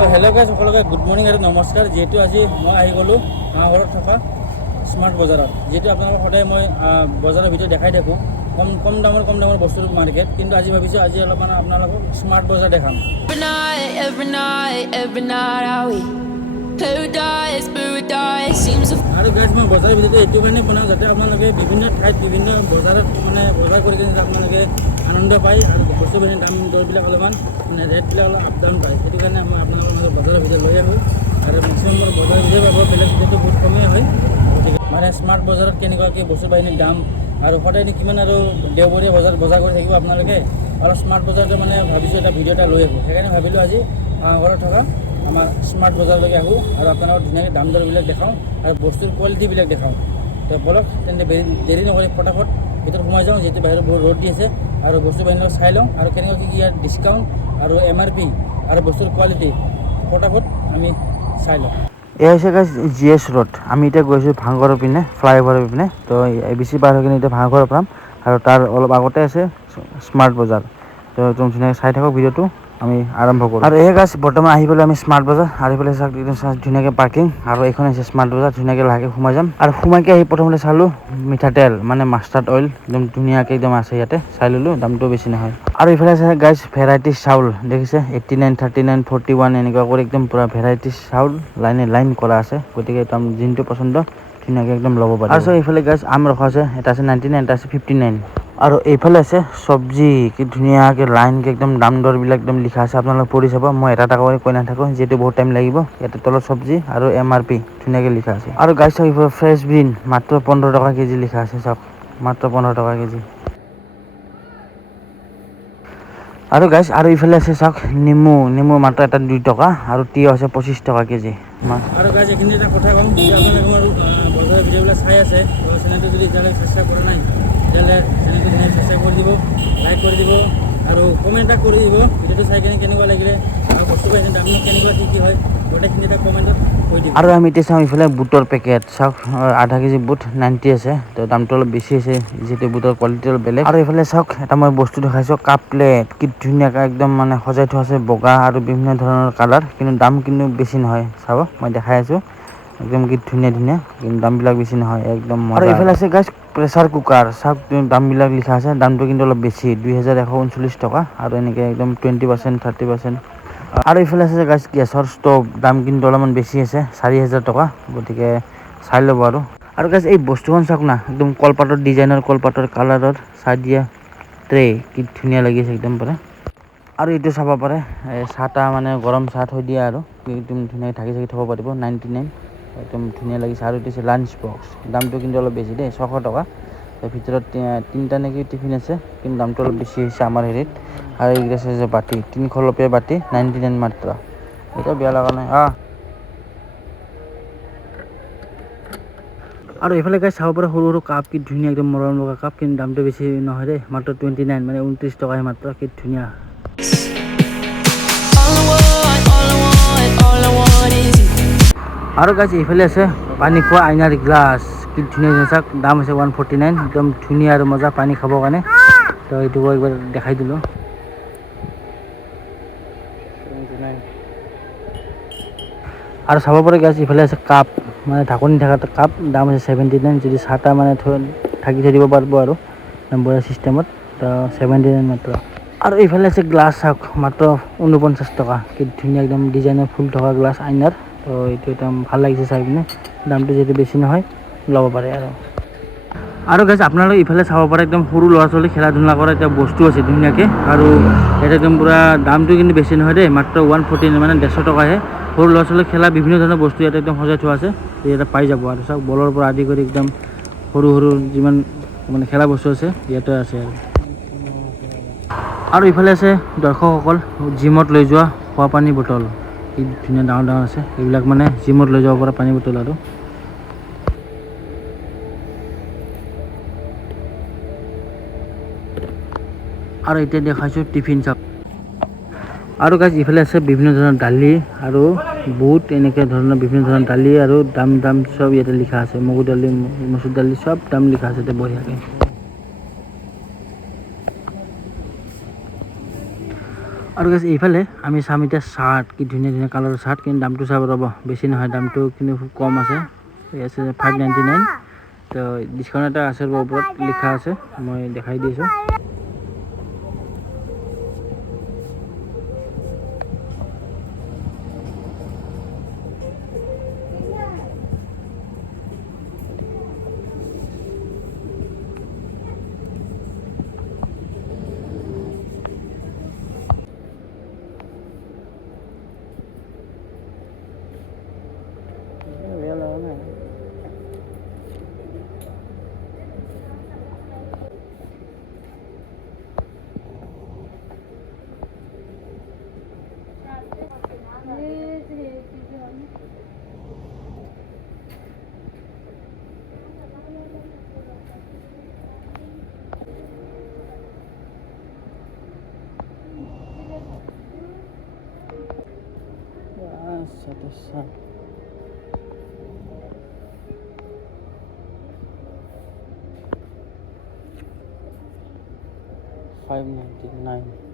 তো hello' guys সকলোকে good morning আৰু নমস্কাৰ। যিহেতু আজি মই আহি গ'লোঁ ঘৰত থকা স্মাৰ্ট বজাৰত। যিহেতু আপোনালোকক সদায় মই বজাৰৰ ভিতৰত দেখাই থাকোঁ কম দামৰ বস্তুৰ মাৰ্কেট, কিন্তু আজি ভাবিছোঁ আজি অলপমান আপোনালোকক স্মাৰ্ট বজাৰ দেখাম। আৰু গাইজ মই বজাৰৰ ভিতৰত এইটো কাৰণে বনাওঁ যাতে আপোনালোকে বিভিন্ন ঠাইত বিভিন্ন বজাৰত বজাৰ কৰি কিনে আপোনালোকে আনন্দ পায় আৰু বস্তুখিনি দাম দৰবিলাক অলপমান ৰেটবিলাক অলপ আপ ডাউন পায়। সেইটো কাৰণে মই আপোনালোকৰ মাজত বজাৰৰ ভিতৰত লৈ আহোঁ আৰু মেক্সিমাম মোৰ বজাৰৰ ভিতৰত পাব, বেলেগ ভিতৰতো বহুত কমেই হয়। গতিকে স্মাৰ্ট বজাৰত কেনেকুৱা কি বস্তু বাহিনীৰ দাম আৰু সদায় কিমান আৰু দেওবৰীয়া বজাৰ কৰি থাকিব আপোনালোকে, অলপ স্মাৰ্ট বজাৰতে ভাবিছোঁ এটা ভিডিঅ' এটা লৈ আহোঁ। সেইকাৰণে ভাবিলোঁ আজি ঘৰত থকা আমাৰ স্মাৰ্ট বজাৰলৈকে আহোঁ আৰু আপোনালোকক ধুনীয়াকৈ দাম দৰবিলাক দেখাওঁ আৰু বস্তুৰ কোৱালিটিবিলাক দেখাওঁ। তো বলক তেন্তে দেৰি নকৰি ফটাফট ভিতৰত সোমাই যাওঁ, যিহেতু বাহিৰত বহুত ৰ'দ দি আছে আৰু বস্তু বাহিনীবিলাক চাই লওঁ আৰু কেনেকুৱা কি ইয়াৰ ডিছকাউণ্ট আৰু MRP আৰু বস্তুৰ কোৱালিটি ফটাফট আমি চাই লওঁ। এয়া হৈছে গাইজ GS ৰোড। আমি এতিয়া গৈছোঁ ভাঙঘৰৰ পিনে, ফ্লাইঅভাৰৰ পিনে। তো ABC পাৰ হৈ কিনে এতিয়া ভাঙঘৰ পাম আৰু তাৰ অলপ আগতে আছে স্মাৰ্ট বজাৰ। তো একদম ধুনীয়াকৈ চাই থাকক ভিডিঅ'টো, আমি আৰম্ভ কৰোঁ। আৰু এই গাইজ বৰ্তমান আহি পেলাই আমি স্মাৰ্ট বজাৰ আৰু এইফালে চাওক ধুনীয়াকৈ পাৰ্কিং আৰু এইখন হৈছে স্মাৰ্ট বজাৰ। ধুনীয়াকৈ লাহেকৈ সোমাই যাম আৰু সোমাইকৈ আহি প্ৰথমতে চালোঁ মিঠাতেল মাষ্টাৰ্ড অইল, একদম ধুনীয়াকৈ একদম আছে ইয়াতে, চাই ল'লোঁ, দামটো বেছি নহয়। আৰু এইফালে আছে গাইজ ভেৰাইটিজ চাউল, দেখিছে 89, 39, 41 এনেকুৱা কৰি একদম পূৰা ভেৰাইটিজ চাউল লাইন কৰা আছে। গতিকে একদম যোনটো পচন্দ ধুনীয়াকৈ একদম ল'ব পাৰি। আৰু এইফালে গাইজ আম ৰখা আছে, এটা আছে 99, এটা আছে 59। আৰু এইফালে আছে চব্জি, কি ধুনীয়াকৈ লাইনকৈ একদম দাম দৰবিলাক একদম লিখা আছে, আপোনালোকে পঢ়ি চাব। মই এটা কৰি কৈ নাথাকোঁ যিহেতু বহুত টাইম লাগিব। ইয়াতে তলত চব্জি আৰু MRP ধুনীয়াকৈ লিখা আছে। আৰু গাইজ চাওক এইফালে ফ্ৰেছ বিন মাত্ৰ 15 টকা কেজি লিখা আছে, চাওক মাত্ৰ 15 টকা কেজি। আৰু গাইজ আৰু ইফালে আছে চাওক নেমু মাত্ৰ এটা 2 টকা আৰু তিয়হ আছে 25 টকা কেজি। আৰু গাইজ এইখিনি এটা কথা কওঁ, যদি আপোনালোকে মোৰ বজাৰৰ ভিডিঅ'বিলাক চাই আছে, চেনেলটো যদি এতিয়ালৈকে ছাবস্ক্ৰাইব কৰা নাই তেতিয়াহ'লে চেনেলটো ধুনীয়াকৈ ছাবস্ক্ৰাইব কৰি দিব, লাইক কৰি দিব আৰু কমেণ্ট এটা কৰি দিব ভিডিঅ'টো চাই কিনে কেনেকুৱা লাগিলে আৰু বস্তু বাহিনীৰ দামনো কেনেকুৱা কি হয় গোটেইখিনি এটা কমেণ্টত কৈ দিব। আৰু আমি এতিয়া চাওঁ ইফালে বুটৰ পেকেট, চাওক আধা কেজি বুট 90 আছে। তো দামটো অলপ বেছি আছে যিহেতু বুটৰ কোৱালিটি অলপ বেলেগ। আৰু এইফালে চাওক এটা মই বস্তু দেখাইছোঁ কাপ প্লেট, কি ধুনীয়াকৈ একদম সজাই থোৱা আছে, বগা আৰু বিভিন্ন ধৰণৰ কালাৰ, কিন্তু দাম কিন্তু বেছি নহয়। চাব মই দেখাই আছোঁ একদম কি ধুনীয়া কিন্তু দামবিলাক বেছি নহয় একদম। আৰু এইফালে আছে গাইজ প্ৰেছাৰ কুকাৰ, চাওক দামবিলাক লিখা আছে, দামটো কিন্তু অলপ বেছি 2139 টকা আৰু এনেকৈ একদম 20%, 30%। আৰু এইফালে আছে গাইজ গেছৰ ষ্টভ, দাম কিন্তু অলপমান বেছি আছে 4000 টকা, গতিকে চাই ল'ব। আৰু গাইজ এই বস্তুখন চাওক না, একদম কলপাতৰ ডিজাইনৰ, কলপাতৰ কালাৰৰ চাই দিয়া ট্ৰে, কি ধুনীয়া লাগিছে একদম পূৰা। আৰু এইটো চাব পাৰে চাহ তাহ গৰম চাহ থৈ দিয়া আৰু একদম ধুনীয়াকৈ ঢাকি থ'ব পাৰিব, 99, একদম ধুনীয়া লাগিছে। আৰু এইটো আছে লাঞ্চ বক্স, দামটো কিন্তু অলপ বেছি দেই, 600 টকা। তাৰ ভিতৰত 3টা নেকি টিফিন আছে, কিন্তু দামটো অলপ বেছি হৈছে আমাৰ হেৰিত। আৰু এইকেইটা আছে যে বাতি, 300 বাতি 99 মাত্ৰ, এতিয়া বেয়া লগা নাই। আৰু এইফালে গাইজ চাব পাৰে সৰু কাপ, কি ধুনীয়া একদম মৰম লগা কাপ, কিন্তু দামটো বেছি নহয় দেই, মাত্ৰ 29, 29 টকাহে মাত্ৰ, কি ধুনীয়া। আৰু গাইজ এইফালে আছে পানী খোৱা আইনাৰ গ্লাছ, কি ধুনীয়া চাওক, দাম হৈছে 149, একদম ধুনীয়া আৰু মজা পানী খাবৰ কাৰণে। তো এইটো একবাৰ দেখাই দিলোঁ। আৰু চাব পাৰে গাইজ ইফালে আছে কাপ, ঢাকনি থকা কাপ, দাম হৈছে 79, যদি চাহ তাহ ঢাকি থৈ দিব পাৰিব আৰু বঢ়িয়া চিষ্টেমত, তো 79 মাত্ৰ। আৰু এইফালে আছে গ্লাছ, চাওক মাত্ৰ 49 টকা, কি ধুনীয়া একদম ডিজাইনৰ ফুল থকা গ্লাছ আইনাৰ। তো এইটো একদম ভাল লাগিছে চাই পিনে, দামটো যিহেতু বেছি নহয় ল'ব পাৰে। আৰু গাইজ আপোনালোকে ইফালে চাব পাৰে একদম সৰু ল'ৰা ছোৱালী খেলা ধূলা কৰা এতিয়া বস্তু আছে ধুনীয়াকৈ, আৰু ইয়াত একদম পূৰা দামটো কিন্তু বেছি নহয় দেই, মাত্ৰ 149, 150 টকাহে। সৰু ল'ৰা ছোৱালী খেলা বিভিন্ন ধৰণৰ বস্তু ইয়াতে একদম সজাই থোৱা আছে, ইয়াতে পাই যাব। আৰু চাওক বলৰ পৰা আদি কৰি একদম সৰু যিমান খেলা বস্তু আছে ইয়াতে আছে। আৰু ইফালে আছে দৰ্শকসকল জিমত লৈ যোৱা খোৱা পানী বটল, কি ধুনীয়া ডাঙৰ আছে, এইবিলাক জিমত লৈ যাব পৰা পানী বটল। আৰু এতিয়া দেখাইছোঁ টিফিন চাওক। আৰু গাইজ ইফালে আছে বিভিন্ন ধৰণৰ দালি আৰু বুট, এনেকৈ ধৰণৰ বিভিন্ন ধৰণৰ দালি, আৰু দাম চব ইয়াতে লিখা আছে, মগু দালি, মচুৰ দালি, চব দাম লিখা আছে ইয়াতে বঢ়িয়াকৈ। আৰু গাইছ এইফালে আমি চাম এতিয়া চাৰ্ট, কি ধুনীয়া ধুনীয়া কালাৰৰ চাৰ্ট, কিন্তু দামটো চাব ৰ'ব, বেছি নহয়, দামটো কিন্তু খুব কম আছে। এই আছে 599। তো ডিছকাউণ্ট এটা আছে, ওপৰত লিখা আছে, মই দেখাই দিছোঁ। বেয়া লগা নাই। আচ্ছা 599